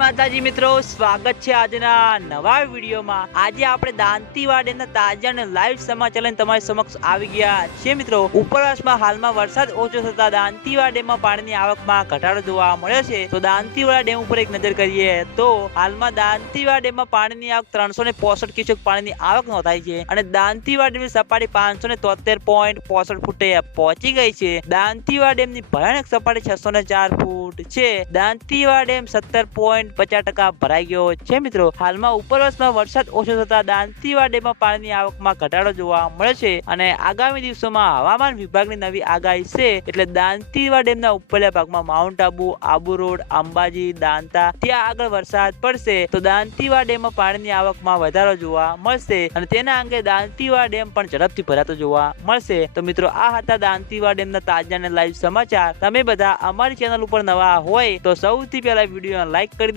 માતાજી મિત્રો, સ્વાગત છે આજના નવા વિડીયોમાં. આજે આપણે દાંતીવાડ ડેમના તાજા અને લાઈવ સમાચાર લઈને તમારી સમક્ષ આવી ગયા છે મિત્રો. ઉપરવાસમાં હાલમાં વરસાદ ઓછો થતા દાંતીવાડ ડેમમાં પાણીની આવકમાં ઘટાડો જોવા મળ્યો છે. તો દાંતીવાડા ડેમ ઉપર એક નજર કરીએ તો હાલમાં દાંતીવાડા ડેમમાં પાણીની આવક ત્રણસો ને પોસઠ ક્યુસેક પાણીની આવક નોંધાઈ છે અને દાંતીવાડા ડેમની સપાટી પાંચસો ને તોતેર પોઈન્ટ પોસઠ ફૂટે પહોંચી ગઈ છે. દાંતીવાડ ડેમની ભયાનક સપાટી છસો ને ચાર ફૂટ છે. દાંતીવાડા ડેમ સત્તર પોઈન્ટ પચાસ ટકા ભરાઈ ગયો છે મિત્રો, હાલમાં ઉપરવાસમાં વરસાદ ઓછો થતા દાંતીવાડ ડેમમાં પાણીની આવકમાં ઘટાડો જોવા મળે છે અને આગામી દિવસોમાં હવામાન વિભાગની નવી આગાહી છે એટલે દાંતીવા ડેમના ઉપરલા ભાગમાં માઉન્ટ આબુ આબુ રોડ, અંબાજી, દાંતા, ત્યાં આગળ વરસાદ પડશે તો દાંતીવા ડેમમાં પાણીની આવકમાં વધારો જોવા મળશે અને તેના અંગે દાંતીવા ડેમ પણ ઝડપથી ભરાતો જોવા મળશે. તો મિત્રો, આ હતા દાંતીવા ડેમના તાજા અને લાઈવ સમાચાર. તમે બધા અમારી ચેનલ ઉપર નવા હોય તો સૌથી પહેલા વીડિયો લાઈક કરી